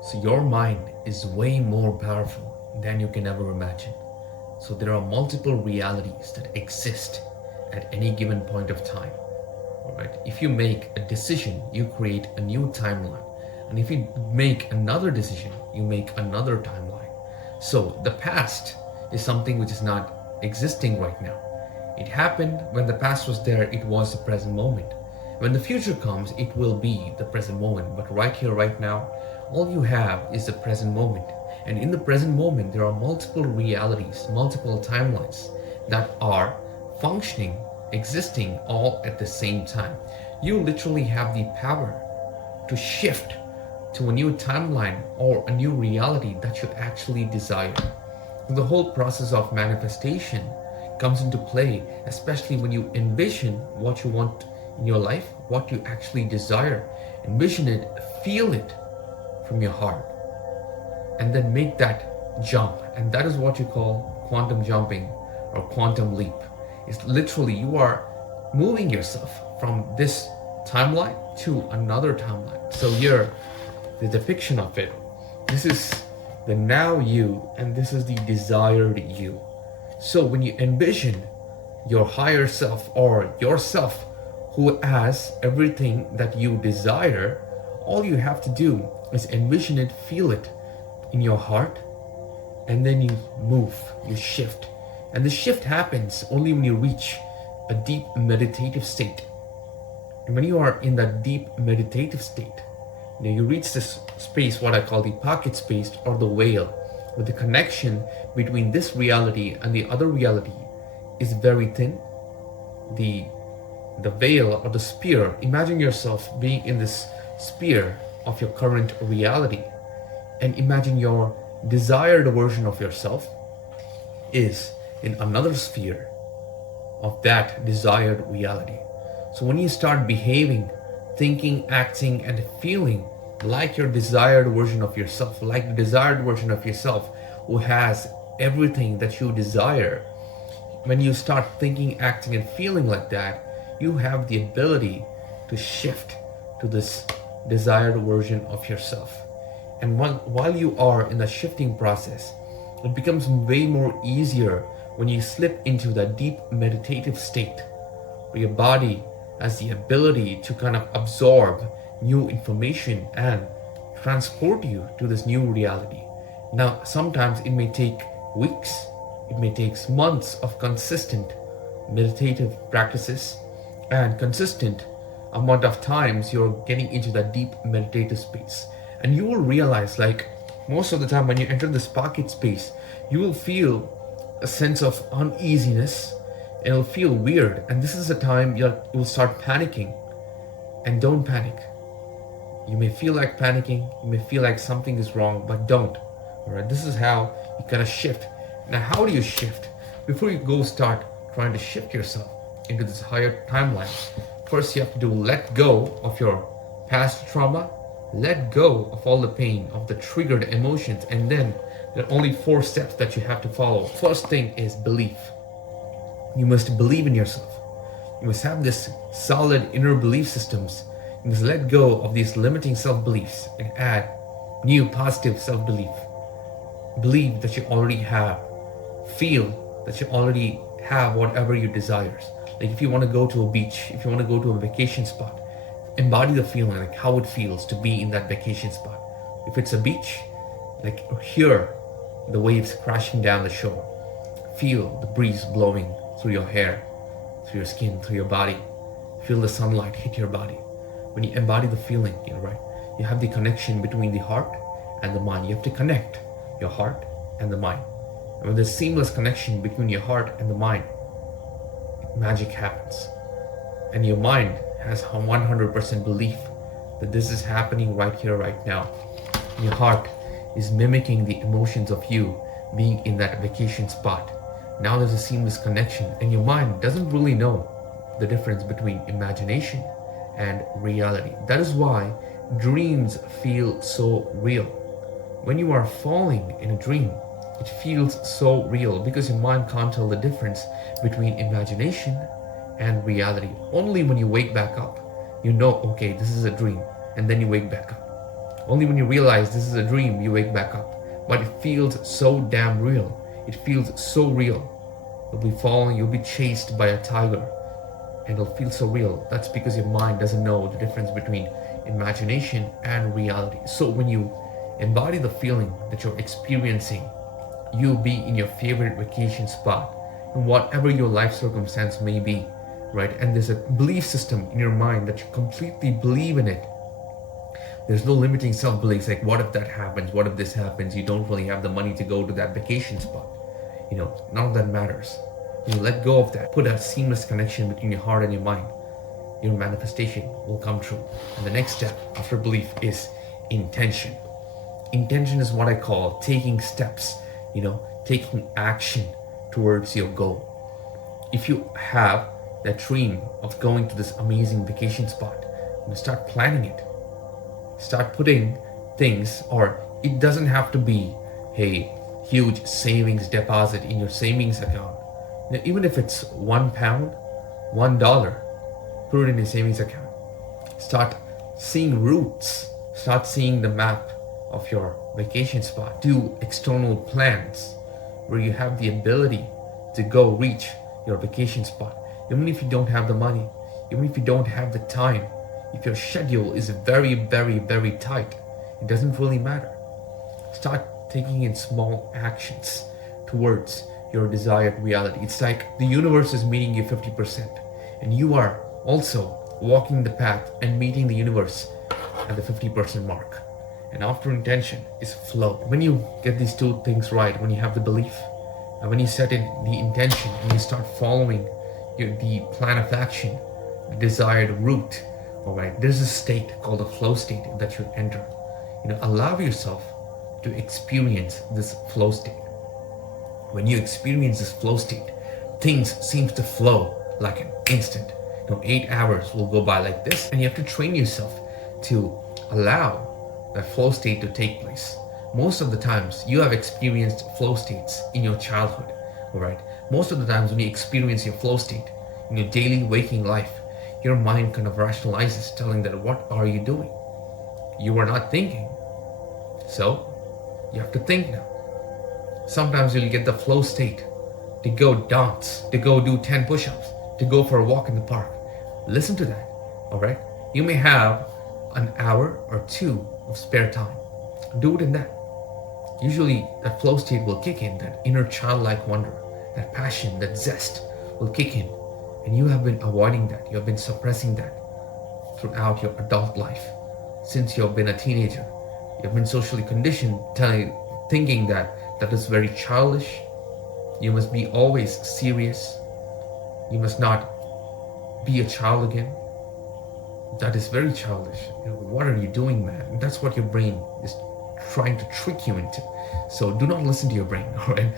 So your mind is way more powerful than you can ever imagine. So there are multiple realities that exist at any given point of time. All right. If you make a decision, you create a new timeline. And if you make another decision, you make another timeline. So the past is something which is not existing right now. It happened when the past was there, it was the present moment. When the future comes, it will be the present moment. But right here, right now, all you have is the present moment. And in the present moment, there are multiple realities, multiple timelines that are functioning, existing all at the same time. You literally have the power to shift to a new timeline or a new reality that you actually desire. The whole process of manifestation comes into play, especially when you envision what you want in your life, what you actually desire. Envision it, feel it from your heart, and then make that jump. And that is what you call quantum jumping or quantum leap. It's literally you are moving yourself from this timeline to another timeline. So here, the depiction of it, this is the now you, and this is the desired you. So when you envision your higher self or yourself who has everything that you desire, all you have to do is envision it, feel it in your heart, and then you move, you shift. And the shift happens only when you reach a deep meditative state. And when you are in that deep meditative state, you reach this space, what I call the pocket space or the veil, where the connection between this reality and the other reality is very thin. The veil or the sphere, imagine yourself being in this sphere of your current reality, and imagine your desired version of yourself is in another sphere of that desired reality. So when you start behaving, thinking, acting, and feeling like your desired version of yourself, like the desired version of yourself who has everything that you desire, when you start thinking, acting, and feeling like that, you have the ability to shift to this desired version of yourself. And while you are in the shifting process, it becomes way more easier when you slip into that deep meditative state where your body has the ability to kind of absorb new information and transport you to this new reality. Now, sometimes it may take weeks, it may take months of consistent meditative practices and consistent amount of times you're getting into that deep meditative space. And you will realize, like most of the time when you enter this pocket space, you will feel a sense of uneasiness and it'll feel weird. And this is the time you'll start panicking. And don't panic. You may feel like panicking, you may feel like something is wrong, but don't. All right, this is how you kind of shift. Now, how do you shift? Before you go start trying to shift yourself into this higher timeline, first you have to let go of your past trauma, let go of all the pain, of the triggered emotions, and then there are only 4 steps that you have to follow. First thing is belief. You must believe in yourself. You must have this solid inner belief systems. You must let go of these limiting self-beliefs and add new positive self-belief. Believe that you already have. Feel that you already have whatever you desires. Like if you want to go to a beach, if you want to go to a vacation spot, embody the feeling, like how it feels to be in that vacation spot. If it's a beach, like hear the waves crashing down the shore. Feel the breeze blowing through your hair, through your skin, through your body. Feel the sunlight hit your body. When you embody the feeling, right? You have the connection between the heart and the mind. You have to connect your heart and the mind. And when there's seamless connection between your heart and the mind, magic happens. And your mind has 100% belief that this is happening right here, right now. Your heart is mimicking the emotions of you being in that vacation spot. Now there's a seamless connection, and your mind doesn't really know the difference between imagination and reality. That is why dreams feel so real. When you are falling in a dream, it feels so real because your mind can't tell the difference between imagination and reality. Only when you wake back up, you know, okay, this is a dream, and then you wake back up. Only when you realize this is a dream, you wake back up. But it feels so damn real. It feels so real. You'll be falling, you'll be chased by a tiger, and it'll feel so real. That's because your mind doesn't know the difference between imagination and reality. So when you embody the feeling that you're experiencing, you'll be in your favorite vacation spot, in whatever your life circumstance may be, right? And there's a belief system in your mind that you completely believe in it. There's no limiting self-beliefs like, what if that happens? What if this happens? You don't really have the money to go to that vacation spot. None of that matters. When you let go of that, put a seamless connection between your heart and your mind, your manifestation will come true. And the next step after belief is intention. Intention is what I call taking steps, taking action towards your goal. If you have that dream of going to this amazing vacation spot, start planning it. Start putting things, or it doesn't have to be a huge savings deposit in your savings account. Even if it's £1, $1, put it in your savings account. Start seeing routes. Start seeing the map of your vacation spot. Do external plans where you have the ability to go reach your vacation spot. Even if you don't have the money, even if you don't have the time, if your schedule is very, very, very tight, it doesn't really matter. Start taking in small actions towards your desired reality. It's like the universe is meeting you 50%, and you are also walking the path and meeting the universe at the 50% mark. And after intention is flow. When you get these two things right, when you have the belief, and when you set in the intention and you start following the plan of action, the desired route, all right, there's a state called the flow state that you enter. Allow yourself to experience this flow state. When you experience this flow state, things seem to flow like an instant. 8 hours will go by like this, and you have to train yourself to allow that flow state to take place. Most of the times you have experienced flow states in your childhood, all right? Most of the times when you experience your flow state in your daily waking life, your mind kind of rationalizes, telling that, what are you doing? You are not thinking. So you have to think now. Sometimes you'll get the flow state to go dance, to go do 10 push-ups, to go for a walk in the park. Listen to that, all right? You may have an hour or two of spare time. Do it in that. Usually that flow state will kick in, that inner childlike wonder, that passion, that zest will kick in. And you have been avoiding that. You have been suppressing that throughout your adult life. Since you have been a teenager, you have been socially conditioned, thinking that is very childish. You must be always serious. You must not be a child again. That is very childish. What are you doing, man? And that's what your brain is trying to trick you into. So do not listen to your brain, all right?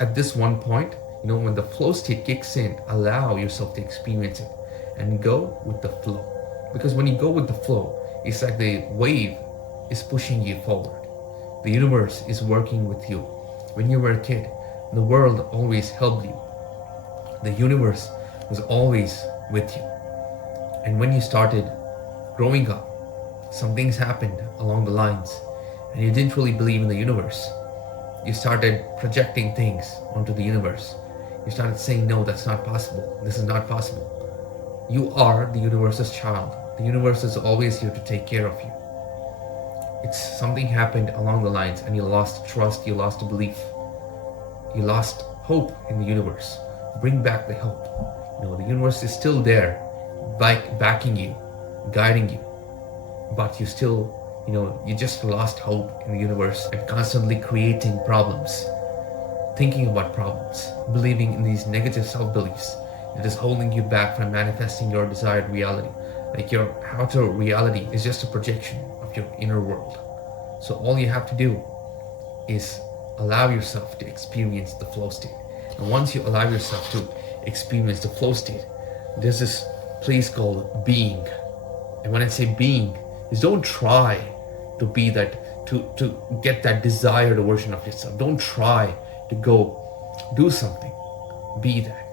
At this one point, when the flow state kicks in, allow yourself to experience it and go with the flow. Because when you go with the flow, it's like the wave is pushing you forward. The universe is working with you. When you were a kid, the world always helped you. The universe was always with you. And when you started growing up, some things happened along the lines, and you didn't really believe in the universe. You started projecting things onto the universe. You started saying, no, that's not possible. This is not possible. You are the universe's child. The universe is always here to take care of you. It's something happened along the lines and you lost trust, you lost belief. You lost hope in the universe. Bring back the hope. The universe is still there, backing you, guiding you. But you still, you just lost hope in the universe and constantly creating problems. Thinking about problems, believing in these negative self-beliefs that is holding you back from manifesting your desired reality. Like your outer reality is just a projection of your inner world. So all you have to do is allow yourself to experience the flow state. And once you allow yourself to experience the flow state, there's this place called being. And when I say being, is don't try to be that, to get that desired version of yourself. Don't try to go do something. Be that.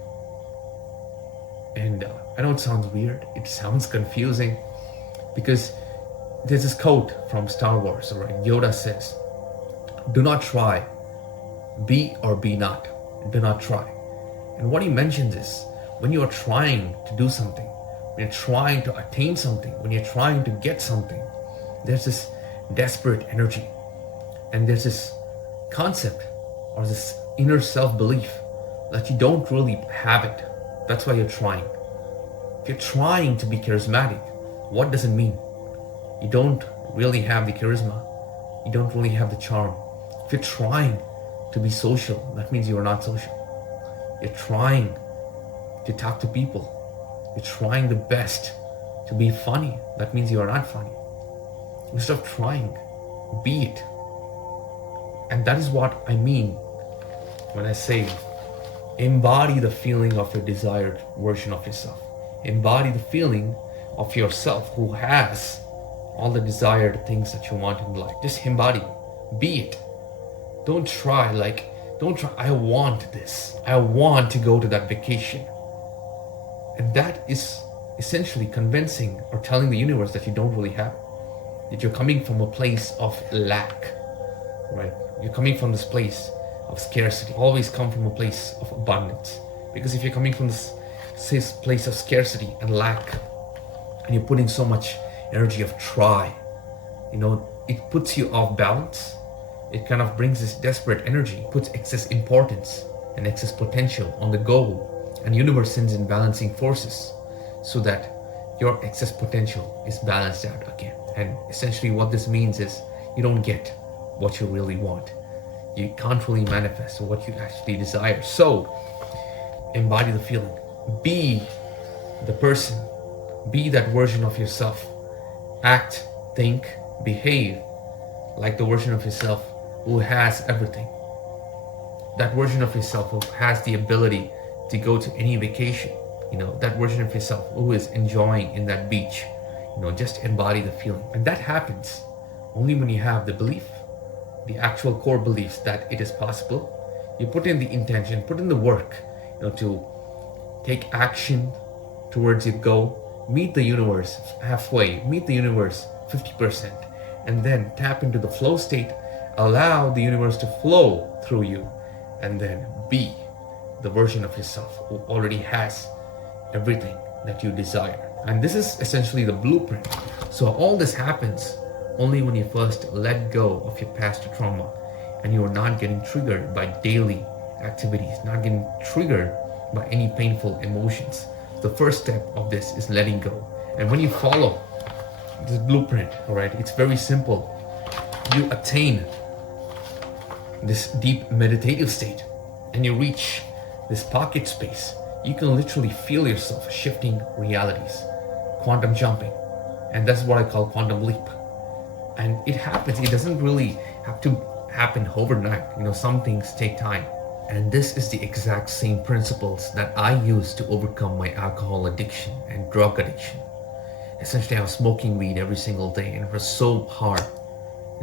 And I know it sounds weird. It sounds confusing because There's this quote from Star Wars, right? Yoda says, "Do not try, be or be not. Do not try." And what he mentions is, when you are trying to do something, when you're trying to attain something, when you're trying to get something, there's this desperate energy, and there's this concept or this inner self-belief that you don't really have it. That's why you're trying. If you're trying to be charismatic, what does it mean? You don't really have the charisma. You don't really have the charm. If you're trying to be social, that means you are not social. You're trying to talk to people. You're trying the best to be funny. That means you are not funny. Instead of trying, be it. And that is what I mean when I say embody the feeling of your desired version of yourself. Embody the feeling of yourself who has all the desired things that you want in life. Just embody, be it. Don't try, I want this. I want to go to that vacation. And that is essentially convincing or telling the universe that you don't really have it. That you're coming from a place of lack, right? You're coming from this place of scarcity. Always come from a place of abundance. Because if you're coming from this place of scarcity and lack, and you're putting so much energy of try, it puts you off balance. It kind of brings this desperate energy, puts excess importance and excess potential on the goal, and universe sends in balancing forces so that your excess potential is balanced out again. And essentially what this means is you don't get what you really want. You can't really manifest what you actually desire. So embody the feeling. Be the person. Be that version of yourself. Act, think, behave like the version of yourself who has everything. That version of yourself who has the ability to go to any vacation. That version of yourself who is enjoying in that beach. Just embody the feeling. And that happens only when you have the belief, the actual core beliefs that it is possible. You put in the intention, put in the work, to take action towards your goal, meet the universe halfway, meet the universe 50%, and then tap into the flow state, allow the universe to flow through you, and then be the version of yourself who already has everything that you desire. And this is essentially the blueprint. So all this happens only when you first let go of your past trauma and you are not getting triggered by daily activities, not getting triggered by any painful emotions. The first step of this is letting go. And when you follow this blueprint, all right, it's very simple. You attain this deep meditative state and you reach this pocket space. You can literally feel yourself shifting realities, quantum jumping. And that's what I call quantum leap. And it happens. It doesn't really have to happen overnight. Some things take time. And this is the exact same principles that I use to overcome my alcohol addiction and drug addiction. Essentially, I was smoking weed every single day, and it was so hard.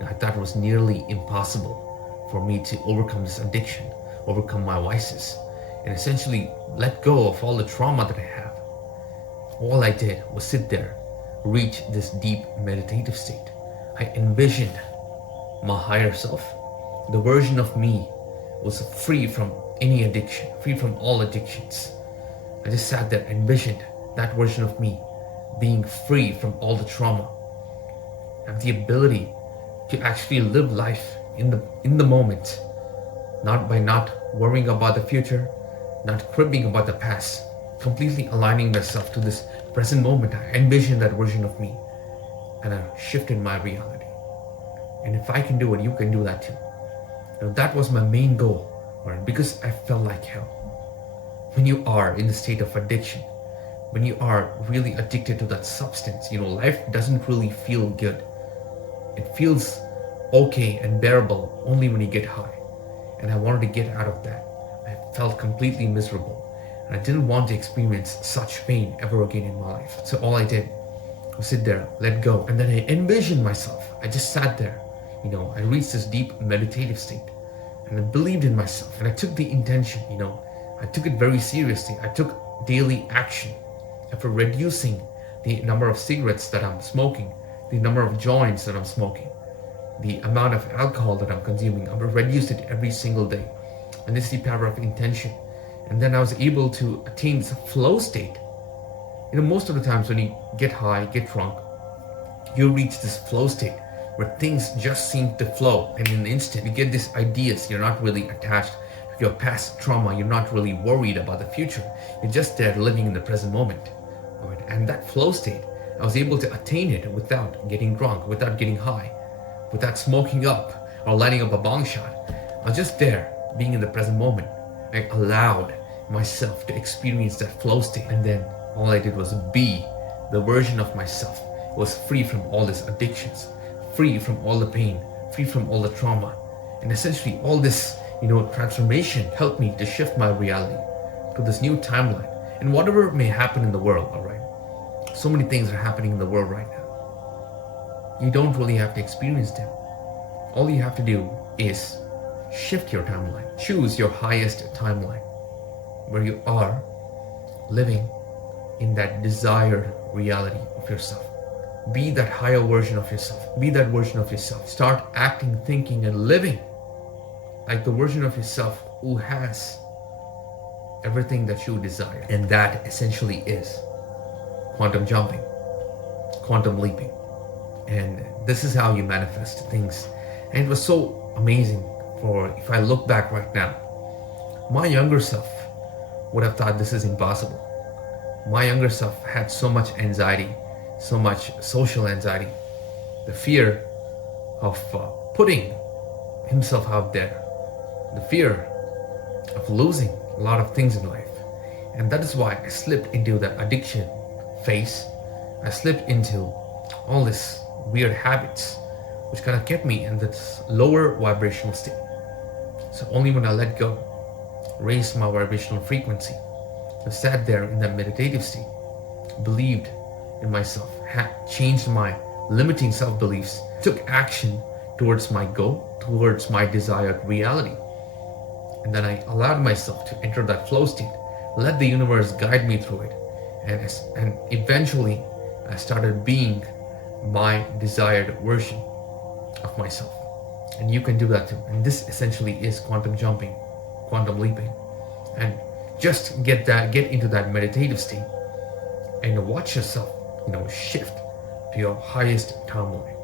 I thought it was nearly impossible for me to overcome this addiction, overcome my vices, and essentially let go of all the trauma that I have. All I did was sit there, reach this deep meditative state. I envisioned my higher self. The version of me was free from any addiction, free from all addictions. I just sat there, envisioned that version of me being free from all the trauma. I have the ability to actually live life in the moment, not by not worrying about the future, not cribbing about the past, completely aligning myself to this present moment. I envisioned that version of me and I shifted my reality. And if I can do it, you can do that too. That was my main goal, right? Because I felt like hell. When you are in the state of addiction, when you are really addicted to that substance, life doesn't really feel good. It feels okay and bearable only when you get high. And I wanted to get out of that. I felt completely miserable. And I didn't want to experience such pain ever again in my life. So all I did was sit there, let go. And then I envisioned myself. I just sat there. I reached this deep meditative state. And I believed in myself. And I took the intention, I took it very seriously. I took daily action. After reducing the number of cigarettes that I'm smoking the number of joints that I'm smoking, the amount of alcohol that I'm consuming. I reduced it every single day. And this is the power of intention. And then I was able to attain this flow state. Most of the times when you get high, get drunk, you reach this flow state where things just seem to flow. And in an instant, you get these ideas. You're not really attached to your past trauma. You're not really worried about the future. You're just there living in the present moment. All right? And that flow state, I was able to attain it without getting drunk, without getting high, without smoking up or lighting up a bong shot. I was just there, being in the present moment. I allowed myself to experience that flow state. And then all I did was be the version of myself. It was free from all these addictions, free from all the pain, free from all the trauma. And essentially all this, transformation helped me to shift my reality to this new timeline. And whatever may happen in the world, all right? So many things are happening in the world right now. You don't really have to experience them. All you have to do is shift your timeline. Choose your highest timeline where you are living in that desired reality of yourself. Be that higher version of yourself. Be that version of yourself. Start acting, thinking, and living like the version of yourself who has everything that you desire. And that essentially is quantum jumping, quantum leaping. And this is how you manifest things. And it was so amazing. If I look back right now, my younger self would have thought this is impossible. My younger self had so much anxiety, so much social anxiety, the fear of putting himself out there, the fear of losing a lot of things in life. And that is why I slipped into that addiction phase. I slipped into all these weird habits, which kind of kept me in this lower vibrational state. So only when I let go, raised my vibrational frequency, I sat there in that meditative state, believed in myself, had changed my limiting self-beliefs, took action towards my goal, towards my desired reality. And then I allowed myself to enter that flow state, let the universe guide me through it. And eventually I started being my desired version of myself. And you can do that too. And this essentially is quantum jumping, quantum leaping. And just get into that meditative state and watch yourself, shift to your highest timeline.